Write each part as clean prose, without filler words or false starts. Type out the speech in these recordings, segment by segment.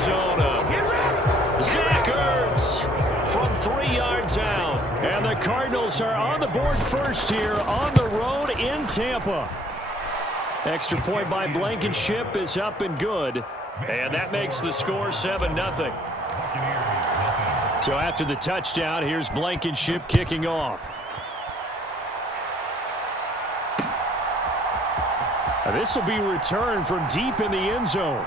Arizona. Zach Ertz from 3 yards out. And the Cardinals are on the board first here on the road in Tampa. Extra point by Blankenship is up and good. And that makes the score 7-0. So after the touchdown, here's Blankenship kicking off. This will be returned from deep in the end zone.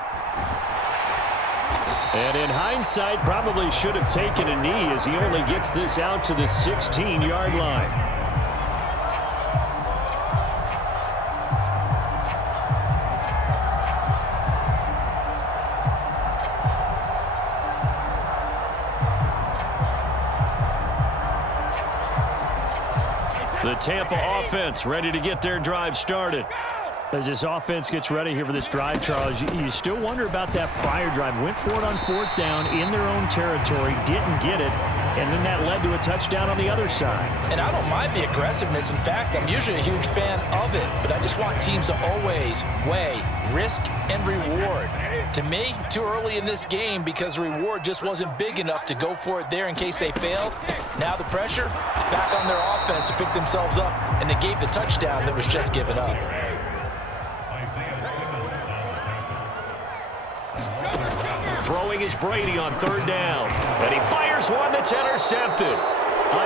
And in hindsight, probably should have taken a knee as he only gets this out to the 16-yard line. The Tampa offense ready to get their drive started. As this offense gets ready here for this drive, Charles, you still wonder about that prior drive. Went for it on 4th down in their own territory, didn't get it, and then that led to a touchdown on the other side. And I don't mind the aggressiveness. In fact, I'm usually a huge fan of it, but I just want teams to always weigh risk and reward. To me, too early in this game because the reward just wasn't big enough to go for it there in case they failed. Now the pressure back on their offense to pick themselves up and negate the touchdown that was just given up. Throwing is Brady on 3rd down. And he fires one that's intercepted.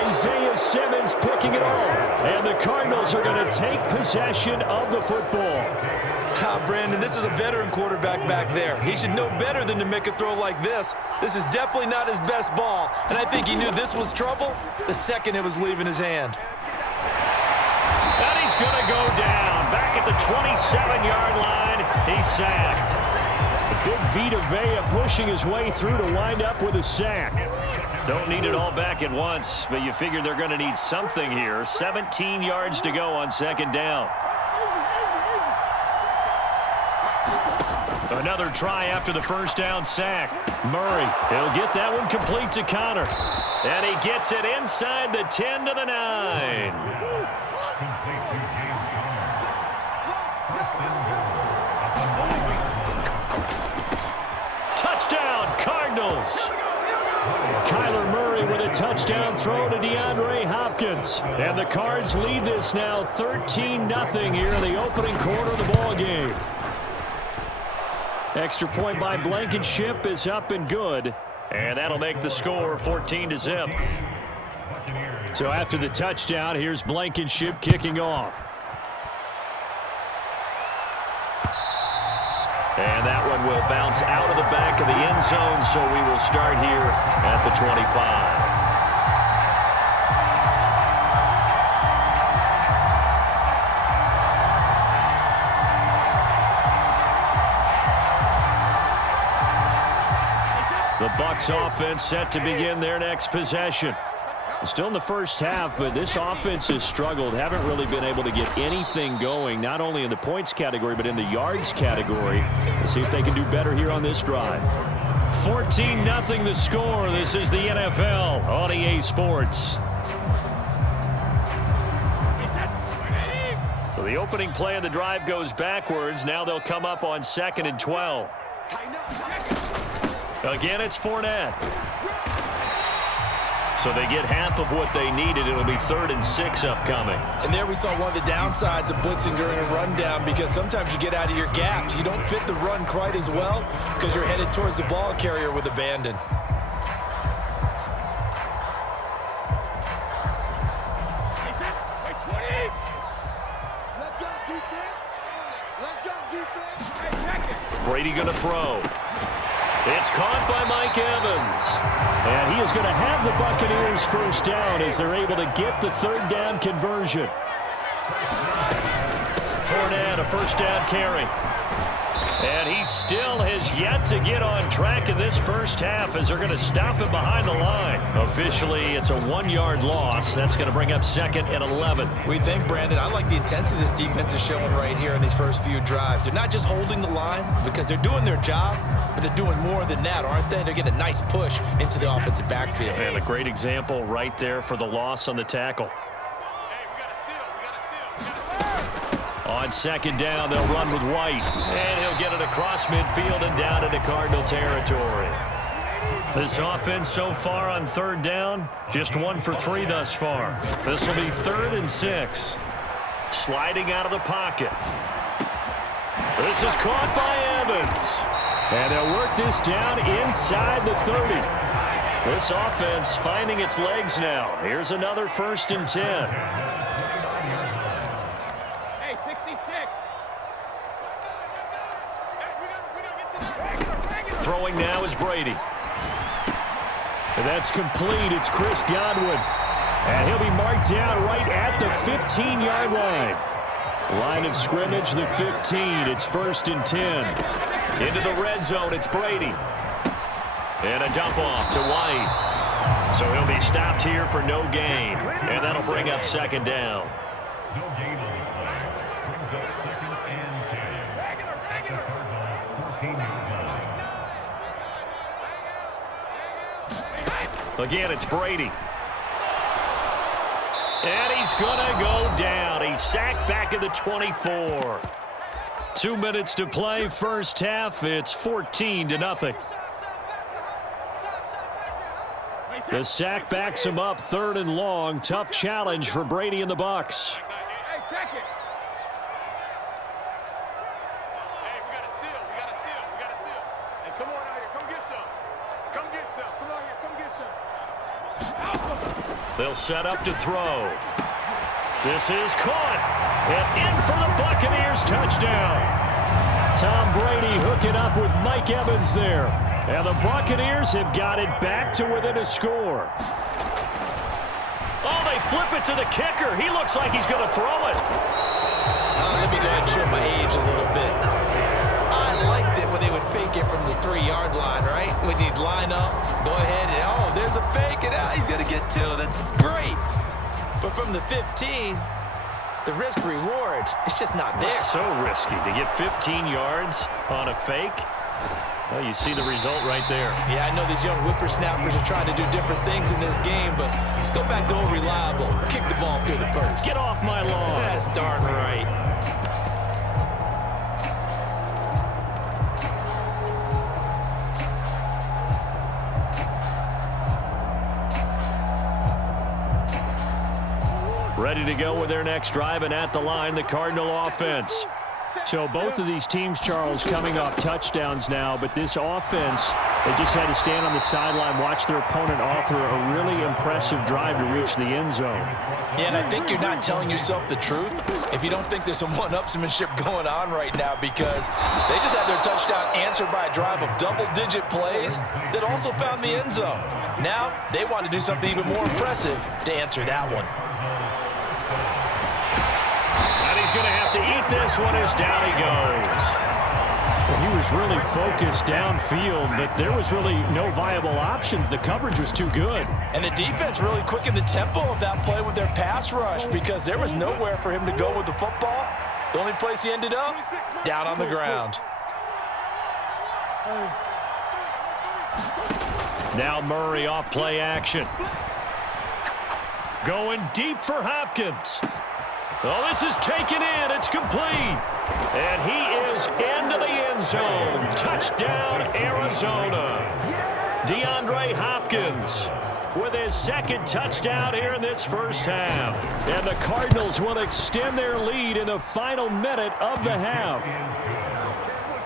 Isaiah Simmons picking it off. And the Cardinals are going to take possession of the football. Brandon, this is a veteran quarterback back there. He should know better than to make a throw like this. This is definitely not his best ball. And I think he knew this was trouble the second it was leaving his hand. And he's going to go down. Back at the 27-yard line. He's sacked. Big Vita Vea pushing his way through to wind up with a sack. Don't need it all back at once, but you figure they're going to need something here. 17 yards to go on 2nd down. Another try after the 1st down sack. Murray, he'll get that one complete to Connor. And he gets it inside the 10 to the 9. Cardinals. Kyler Murray with a touchdown throw to DeAndre Hopkins. And the Cards lead this now 13-0 here in the opening quarter of the ball game. Extra point by Blankenship is up and good. And that'll make the score 14-0. So after the touchdown, here's Blankenship kicking off. And that one will bounce out of the back of the end zone, so we will start here at the 25. The Bucs offense set to begin their next possession. Still in the first half, but this offense has struggled. Haven't really been able to get anything going, not only in the points category, but in the yards category. We'll see if they can do better here on this drive. 14-0 the score. This is the NFL on EA Sports. So the opening play of the drive goes backwards. Now they'll come up on 2nd and 12. Again, it's Fournette. So they get half of what they needed. It'll be 3rd and 6 upcoming. And there we saw one of the downsides of blitzing during a rundown, because sometimes you get out of your gaps. You don't fit the run quite as well because you're headed towards the ball carrier with abandon. Brady going to throw. It's caught by Mike Evans. And he is going to have the Buccaneers 1st down as they're able to get the 3rd down conversion. Fournette, a 1st down carry. And he still has yet to get on track in this first half as they're going to stop him behind the line. Officially, it's a 1-yard loss. That's going to bring up 2nd and 11. We think, Brandon, I like the intensity this defense is showing right here in these first few drives. They're not just holding the line because they're doing their job, but they're doing more than that, aren't they? They're getting a nice push into the offensive backfield. And a great example right there for the loss on the tackle. On second down, they'll run with White. And he'll get it across midfield and down into Cardinal territory. This offense so far on third down, just 1 for 3 thus far. This will be 3rd and 6. Sliding out of the pocket. This is caught by Evans. And they'll work this down inside the 30. This offense finding its legs now. Here's another 1st and 10. Throwing now is Brady. And that's complete. It's Chris Godwin. And he'll be marked down right at the 15-yard line. Line of scrimmage, the 15. It's 1st and 10. Into the red zone, it's Brady. And a dump off to White. So he'll be stopped here for no gain. And that'll bring up 2nd down. No gain on the play. Brings up 2nd and 10. At the Cardinals' 14-yard line. Again, it's Brady. And he's going to go down. He's sacked back at the 24. 2 minutes to play, first half. It's 14-0. The sack backs him up, 3rd and long. Tough challenge for Brady and the Bucs. They'll set up to throw. This is caught. And in for the Buccaneers touchdown. Tom Brady hooking up with Mike Evans there. And the Buccaneers have got it back to within a score. Oh, they flip it to the kicker. He looks like he's going to throw it. Let me go ahead and show my age a little bit. I liked it when they would fake it from the 3-yard line, right? When he'd line up, go ahead and, oh, there's a fake, and he's going to get 2. That's great. But from the 15, the risk-reward, it's just not there. It's so risky to get 15 yards on a fake. Well, you see the result right there. Yeah, I know these young whippersnappers are trying to do different things in this game, but let's go back to old reliable. Kick the ball through the purse. Get off my lawn. That's darn right. Ready to go with their next drive, and at the line, the Cardinal offense. So both of these teams, Charles, coming off touchdowns now, but this offense, they just had to stand on the sideline, watch their opponent author a really impressive drive to reach the end zone. Yeah, and I think you're not telling yourself the truth if you don't think there's some one-upsmanship going on right now, because they just had their touchdown answered by a drive of double-digit plays that also found the end zone. Now they want to do something even more impressive to answer that one. He's going to have to eat this one as down he goes. Well, he was really focused downfield, but there was really no viable options. The coverage was too good. And the defense really quickened the tempo of that play with their pass rush, because there was nowhere for him to go with the football. The only place he ended up, down on the ground. Now Murray off play action. Going deep for Hopkins. Oh, this is taken in. It's complete. And he is into the end zone. Touchdown, Arizona. DeAndre Hopkins with his 2nd touchdown here in this first half. And the Cardinals will extend their lead in the final minute of the half.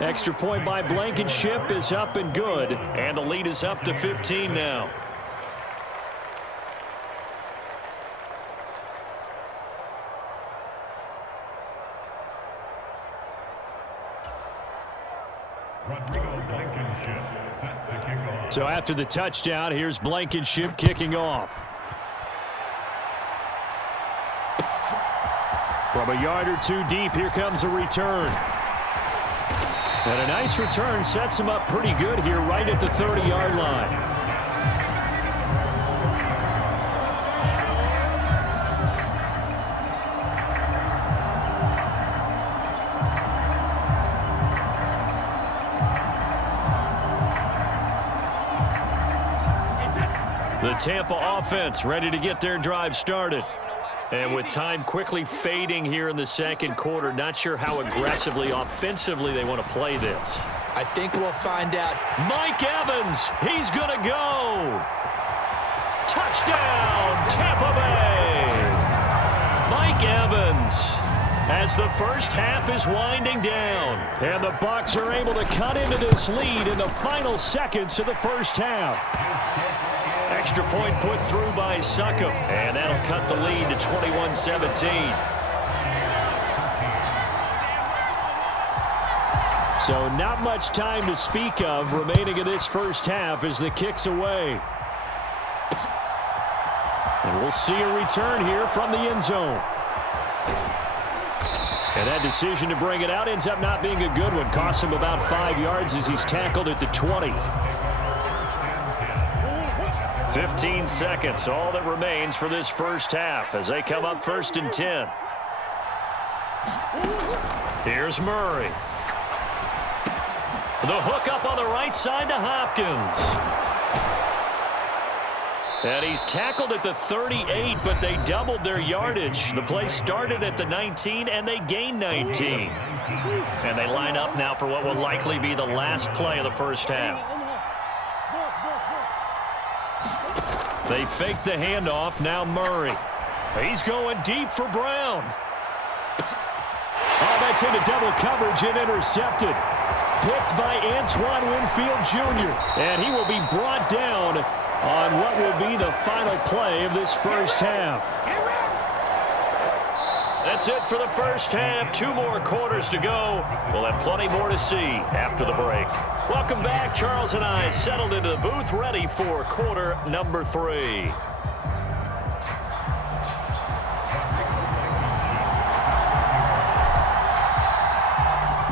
Extra point by Blankenship is up and good. And the lead is up to 15 now. So after the touchdown, here's Blankenship kicking off. From a yard or 2 deep, here comes a return. And a nice return sets him up pretty good here right at the 30-yard line. The Tampa offense ready to get their drive started. And with time quickly fading here in the second quarter, not sure how aggressively, offensively they want to play this. I think we'll find out. Mike Evans, he's going to go. Touchdown, Tampa Bay. Mike Evans, as the first half is winding down. And the Bucs are able to cut into this lead in the final seconds of the first half. Extra point put through by Succop. And that'll cut the lead to 21-17. So not much time to speak of remaining in this first half as the kick's away. And we'll see a return here from the end zone. And that decision to bring it out ends up not being a good one. Costs him about 5 yards as he's tackled at the 20. 15 seconds, all that remains for this first half as they come up 1st and 10. Here's Murray. The hook up on the right side to Hopkins. And he's tackled at the 38, but they doubled their yardage. The play started at the 19, and they gained 19. And they line up now for what will likely be the last play of the first half. They fake the handoff. Now Murray. He's going deep for Brown. Oh, that's into double coverage and intercepted. Picked by Antoine Winfield Jr. And he will be brought down on what will be the final play of this first half. That's it for the first half. 2 more quarters to go. We'll have plenty more to see after the break. Welcome back. Charles and I settled into the booth, ready for quarter number 3.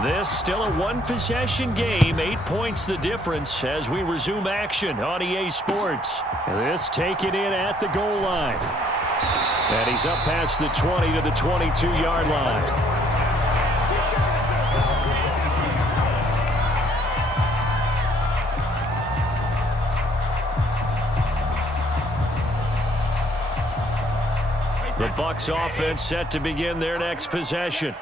This still a one-possession game. 8 points the difference as we resume action on EA Sports. This taken in at the goal line. And he's up past the 20 to the 22-yard line. The Bucs offense set to begin their next possession.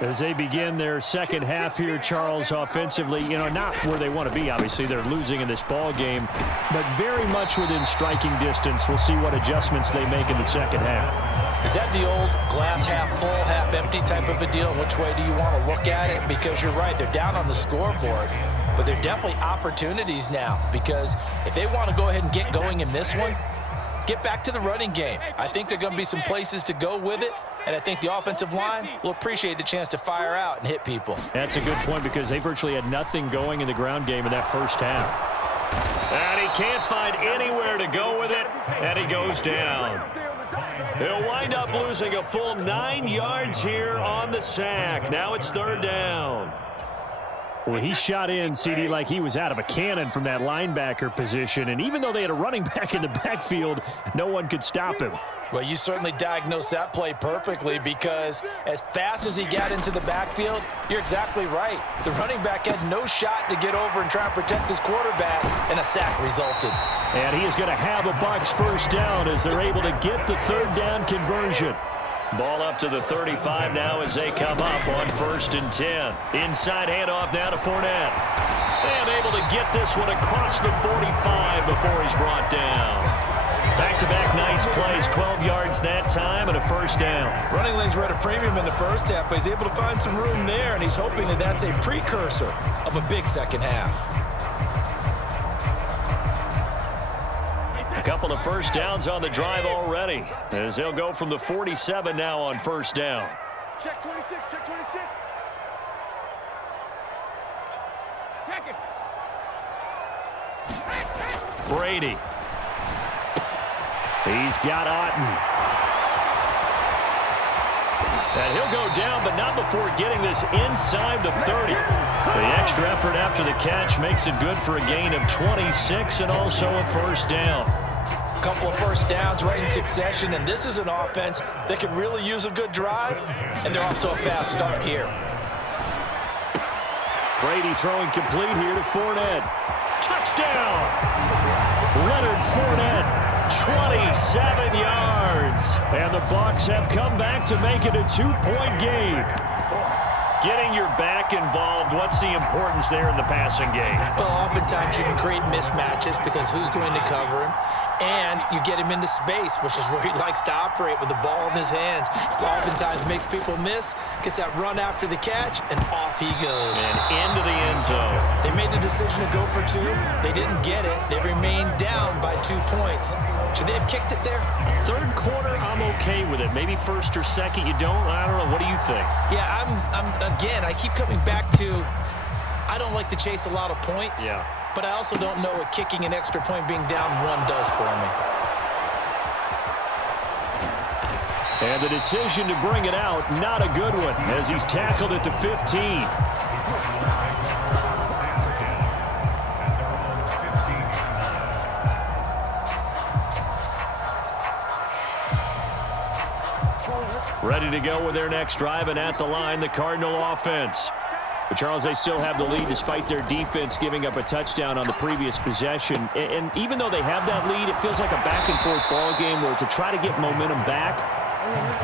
As they begin their second half here, Charles, offensively, not where they want to be, obviously. They're losing in this ball game, but very much within striking distance. We'll see what adjustments they make in the second half. Is that the old glass half full, half empty type of a deal? Which way do you want to look at it? Because you're right, they're down on the scoreboard, but they're definitely opportunities now, because if they want to go ahead and get going in this one, get back to the running game. I think there are going to be some places to go with it. And I think the offensive line will appreciate the chance to fire out and hit people. That's a good point because they virtually had nothing going in the ground game in that first half. And he can't find anywhere to go with it, and he goes down. He'll wind up losing a full 9 yards here on the sack. Now it's 3rd down. Well, he shot in, CD, like he was out of a cannon from that linebacker position. And even though they had a running back in the backfield, no one could stop him. Well, you certainly diagnosed that play perfectly because as fast as he got into the backfield, you're exactly right. The running back had no shot to get over and try and protect his quarterback, and a sack resulted. And he is going to have a Bucs first down as they're able to get the 3rd down conversion. Ball up to the 35 now as they come up on 1st and 10. Inside handoff now to Fournette. And able to get this one across the 45 before he's brought down. Back-to-back nice plays, 12 yards that time and a first down. Running lanes were at a premium in the first half, but he's able to find some room there, and he's hoping that that's a precursor of a big second half. A couple of first downs on the drive already as they'll go from the 47 now on 1st down. Check 26, check 26. Check it. Brady. He's got Otten. And he'll go down, but not before getting this inside the 30. The extra effort after the catch makes it good for a gain of 26 and also a first down. A couple of first downs right in succession, and this is an offense that could really use a good drive, and they're off to a fast start here. Brady throwing complete here to Fournette. Touchdown! Leonard Fournette 27 yards. And the Bucs have come back to make it a 2-point game. Getting your back involved, what's the importance there in the passing game? Well, oftentimes you can create mismatches because who's going to cover him? And you get him into space, which is where he likes to operate with the ball in his hands. Oftentimes makes people miss, gets that run after the catch, and off he goes. And into the end zone. They made the decision to go for 2. They didn't get it. They remained down by 2 points. Should they have kicked it there? Third quarter, I'm okay with it. Maybe first or second, you don't. I don't know. What do you think? Yeah, again, I keep coming back to I don't like to chase a lot of points. Yeah. But I also don't know what kicking an extra point being down 1 does for me. And the decision to bring it out, not a good one, as he's tackled at the 15. Ready to go with their next drive, and at the line, the Cardinal offense. But, Charles, they still have the lead despite their defense giving up a touchdown on the previous possession. And even though they have that lead, it feels like a back-and-forth ball game where to try to get momentum back,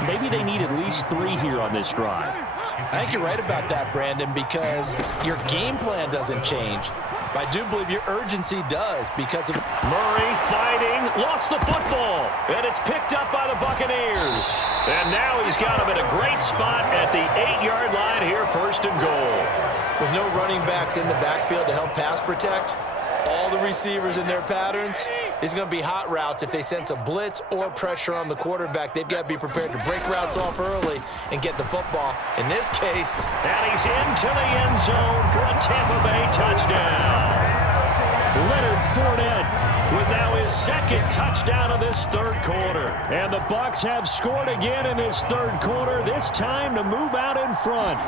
maybe they need at least 3 here on this drive. I think you're right about that, Brandon, because your game plan doesn't change. But I do believe your urgency does because of Murray fighting, lost the football, and it's picked up by the Buccaneers. And now he's got him in a great spot at the 8-yard line here, 1st and goal. With no running backs in the backfield to help pass protect, all the receivers in their patterns, it's going to be hot routes if they sense a blitz or pressure on the quarterback. They've got to be prepared to break routes off early and get the football. In this case, and he's into the end zone for a Tampa Bay touchdown. Leonard Fournette with now his 2nd touchdown of this 3rd quarter. And the Bucs have scored again in this 3rd quarter, this time to move out in front.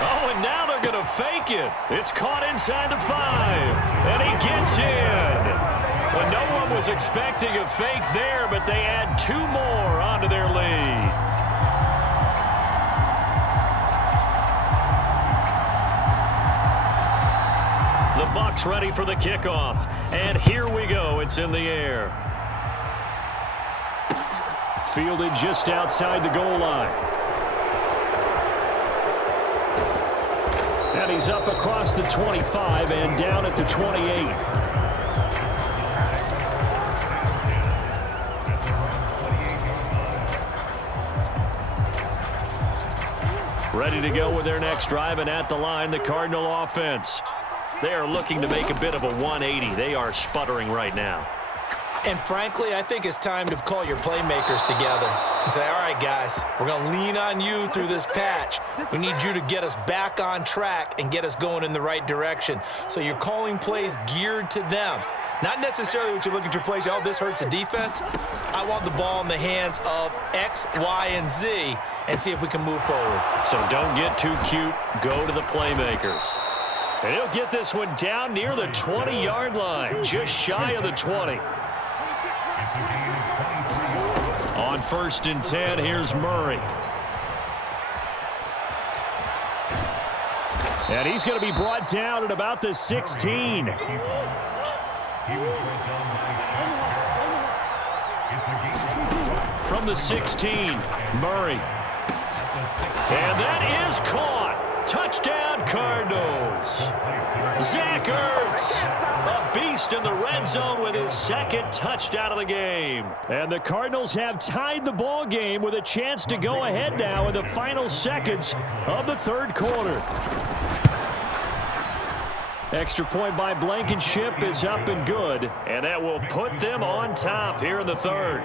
Oh, and now they're going to fake it. It's caught inside the 5, and he gets in. Well, no one was expecting a fake there, but they add 2 more onto their lead. The Bucs ready for the kickoff, and here we go. It's in the air. Fielded just outside the goal line. And he's up across the 25 and down at the 28. Ready to go with their next drive, and at the line, the Cardinal offense. They are looking to make a bit of a 180. They are sputtering right now. and frankly, I think it's time to call your playmakers together and say, all right, guys, we're going to lean on you through this patch. We need you to get us back on track and get us going in the right direction. So you're calling plays geared to them. Not necessarily what you look at your plays, oh, this hurts the defense. I want the ball in the hands of X, Y, and Z and see if we can move forward. So don't get too cute. Go to the playmakers. And he'll get this one down near the 20-yard line, just shy of the 20. On 1st and 10, here's Murray. And he's going to be brought down at about the 16. From the 16, Murray. And that is caught. Touchdown, Cardinals. Zach Ertz, a beast in the red zone with his 2nd touchdown of the game. And the Cardinals have tied the ball game with a chance to go ahead now in the final seconds of the 3rd quarter. Extra point by Blankenship is up and good, and that will put them on top here in the 3rd.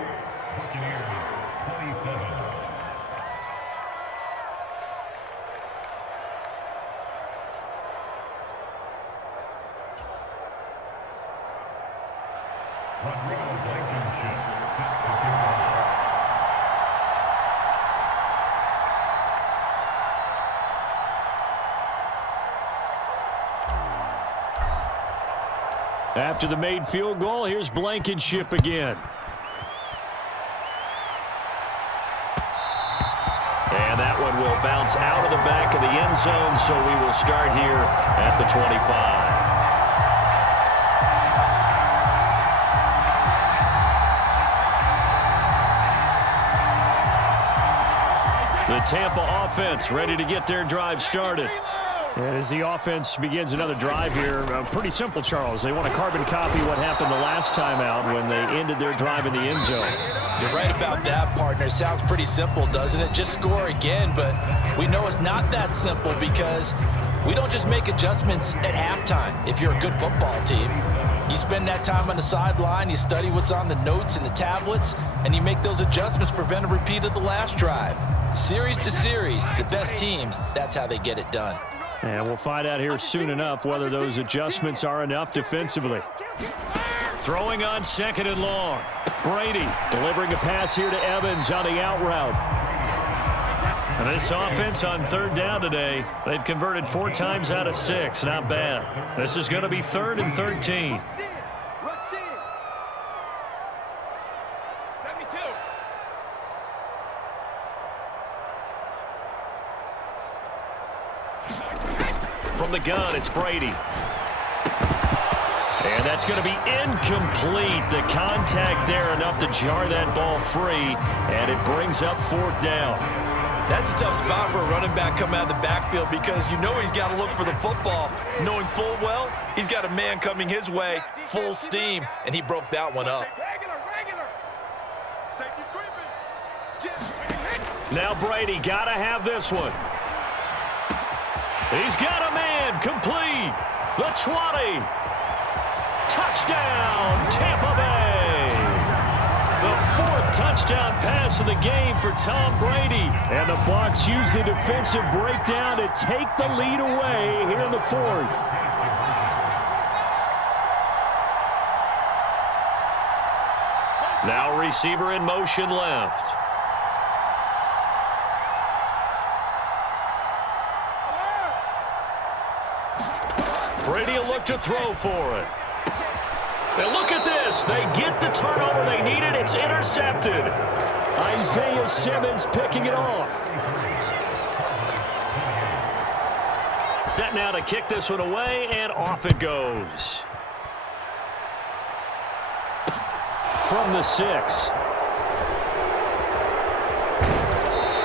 After the made field goal, here's Blankenship again. And that one will bounce out of the back of the end zone, so we will start here at the 25. Tampa offense ready to get their drive started. And as the offense begins another drive here, pretty simple, Charles. They want to carbon copy what happened the last time out when they ended their drive in the end zone. You're right about that, partner. It sounds pretty simple, doesn't it? Just score again, but we know it's not that simple because we don't just make adjustments at halftime if you're a good football team. You spend that time on the sideline, you study what's on the notes and the tablets, and you make those adjustments to prevent a repeat of the last drive. Series to series, the best teams, that's how they get it done. And we'll find out here soon enough whether those adjustments are enough defensively. Throwing on 2nd and long. Brady delivering a pass here to Evans on the out route. And this offense on 3rd down today, they've converted 4 times out of 6. Not bad. This is going to be 3rd and 13. From the gun, it's Brady. And that's going to be incomplete. The contact there enough to jar that ball free, and it brings up 4th down. That's a tough spot for a running back coming out of the backfield because you know he's got to look for the football, knowing full well he's got a man coming his way, full steam, and he broke that one up. Now Brady got to have this one. He's got a man complete. The 20. Touchdown, Tampa Bay. The 4th touchdown pass of the game for Tom Brady. And the Bucs use the defensive breakdown to take the lead away here in the 4th. Now receiver in motion left. Brady will look to throw for it. And look at this. They get the turnover they needed. It's intercepted. Isaiah Simmons picking it off. Set now to kick this one away, and off it goes. From the 6.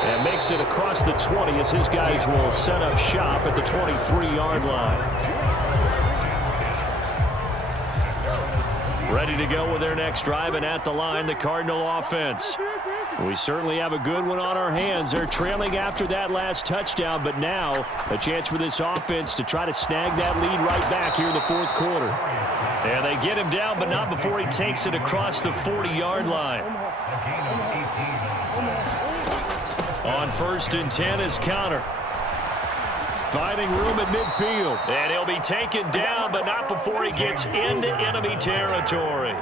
And makes it across the 20 as his guys will set up shop at the 23-yard line. Ready to go with their next drive, and at the line, the Cardinal offense. We certainly have a good one on our hands. They're trailing after that last touchdown, but now a chance for this offense to try to snag that lead right back here in the 4th quarter. And they get him down, but not before he takes it across the 40-yard line. On 1st and 10 is Conner. Finding room at midfield. And he'll be taken down, but not before he gets into enemy territory.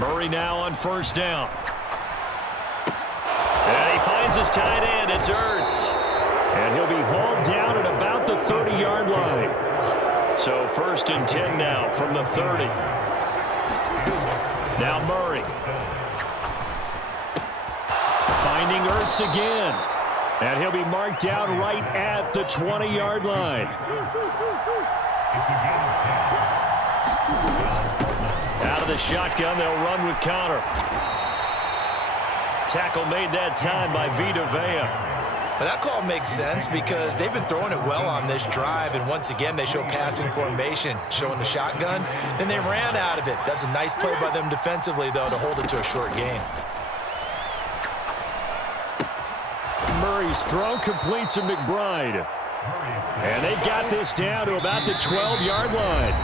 Murray now on 1st down. And he finds his tight end. It's Ertz. And he'll be hauled down at about the 30-yard line. So 1st and 10 now from the 30. Now Murray. Finding Ertz again. And he'll be marked down right at the 20-yard line. Out of the shotgun, they'll run with Conner. Tackle made that time by Vita Vea. But that call makes sense because they've been throwing it well on this drive, and once again they show passing formation, showing the shotgun. Then they ran out of it. That's a nice play by them defensively, though, to hold it to a short gain. Murray's throw complete to McBride. And they've got this down to about the 12-yard line.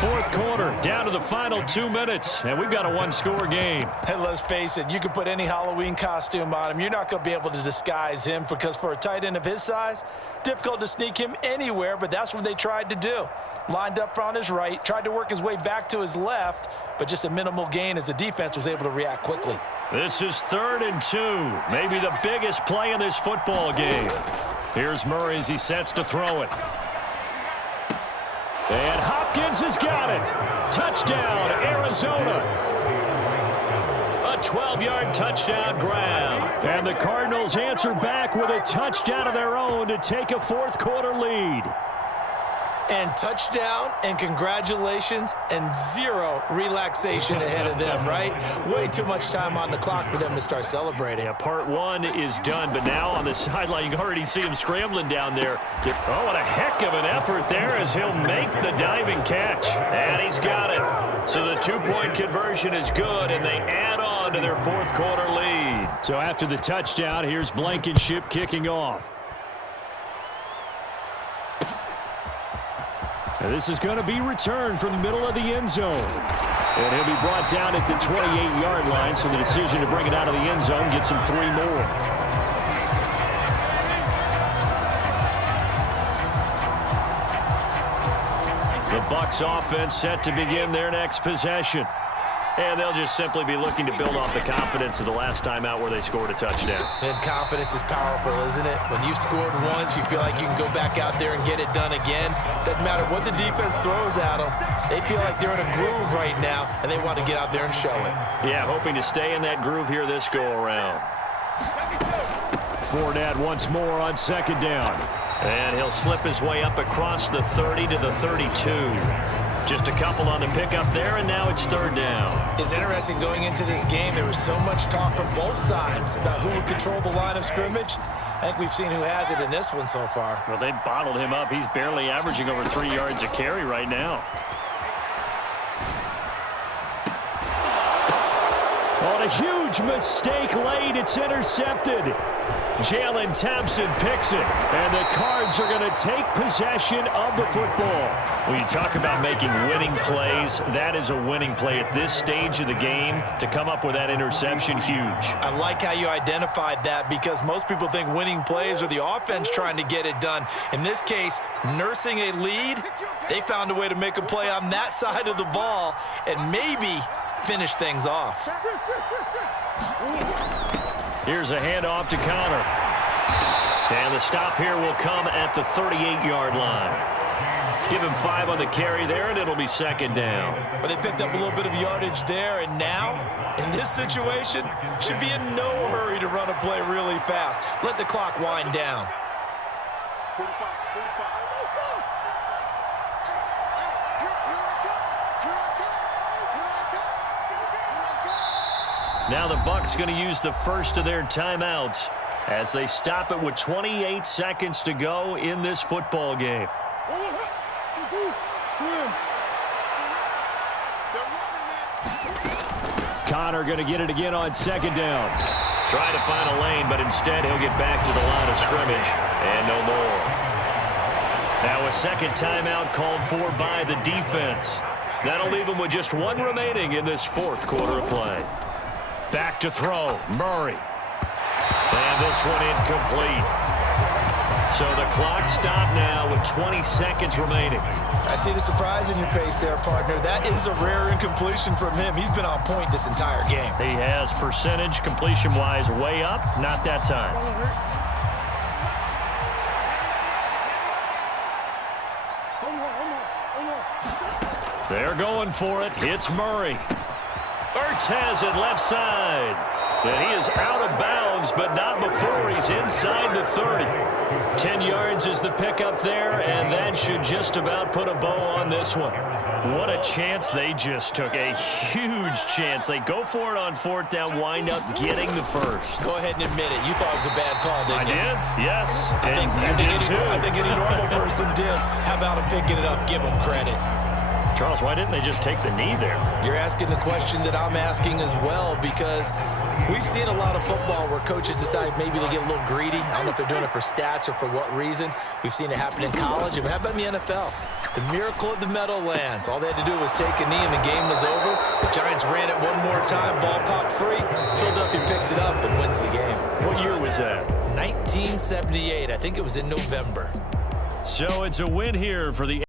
4th quarter, down to the final 2 minutes, and we've got a one-score game. And let's face it, you can put any Halloween costume on him. You're not going to be able to disguise him because for a tight end of his size, difficult to sneak him anywhere, but that's what they tried to do. Lined up on his right, tried to work his way back to his left, but just a minimal gain as the defense was able to react quickly. This is 3rd and 2, maybe the biggest play in this football game. Here's Murray as he sets to throw it. And Hopkins has got it. Touchdown, Arizona. A 12-yard touchdown grab. And the Cardinals answer back with a touchdown of their own to take a 4th quarter lead. And touchdown and congratulations and zero relaxation ahead of them, right? Way too much time on the clock for them to start celebrating. Yeah, part one is done, but now on the sideline, you can already see him scrambling down there. Oh, what a heck of an effort there as he'll make the diving catch. And he's got it. So the two-point conversion is good, and they add on to their fourth quarter lead. So after the touchdown, here's Blankenship kicking off. And this is going to be returned from the middle of the end zone. And he'll be brought down at the 28-yard line, so the decision to bring it out of the end zone gets him 3 more. The Bucs offense set to begin their next possession. And they'll just simply be looking to build off the confidence of the last time out where they scored a touchdown. And confidence is powerful, isn't it? When you've scored once, you feel like you can go back out there and get it done again. Doesn't matter what the defense throws at them. They feel like they're in a groove right now, and they want to get out there and show it. Yeah, hoping to stay in that groove here this go-around. Fournette once more on second down. And he'll slip his way up across the 30 to the 32. Just a couple on the pickup there, and now it's third down. It's interesting going into this game. There was so much talk from both sides about who would control the line of scrimmage. I think we've seen who has it in this one so far. Well, they bottled him up. He's barely averaging over 3 yards a carry right now. On a huge mistake late, it's intercepted. Jalen Thompson picks it, and the Cards are going to take possession of the football. When you talk about making winning plays, that is a winning play at this stage of the game. To come up with that interception, huge. I like how you identified that because most people think winning plays are the offense trying to get it done. In this case, nursing a lead, they found a way to make a play on that side of the ball and maybe finish things off. Here's a handoff to Connor. And the stop here will come at the 38-yard line. Give him 5 on the carry there, and it'll be second down. But they picked up a little bit of yardage there, and now, in this situation, should be in no hurry to run a play really fast. Let the clock wind down. 45. Now the Bucs going to use the first of their timeouts as they stop it with 28 seconds to go in this football game. Connor going to get it again on second down. Trying to find a lane, but instead he'll get back to the line of scrimmage and no more. Now a second timeout called for by the defense. That'll leave them with just 1 remaining in this fourth quarter of play. Back to throw, Murray. And this one incomplete. So the clock stopped now with 20 seconds remaining. I see the surprise in your face there, partner. That is a rare incompletion from him. He's been on point this entire game. He has percentage completion-wise way up, not that time. They're going for it. It's Murray. Ertz has it left side. And he is out of bounds, but not before he's inside the 30. 10 yards is the pickup there, and that should just about put a bow on this one. What a chance they just took. A huge chance. They go for it on fourth down, wind up getting the first. Go ahead and admit it. You thought it was a bad call, didn't you? I did, yes. I think any normal person did. How about him picking it up? Give him credit. Charles, why didn't they just take the knee there? You're asking the question that I'm asking as well, because we've seen a lot of football where coaches decide maybe they get a little greedy. I don't know if they're doing it for stats or for what reason. We've seen it happen in college. And how about in the NFL? The miracle of the Meadowlands. All they had to do was take a knee and the game was over. The Giants ran it one more time. Ball popped free. Philadelphia picks it up and wins the game. What year was that? 1978. I think it was in November. So it's a win here for the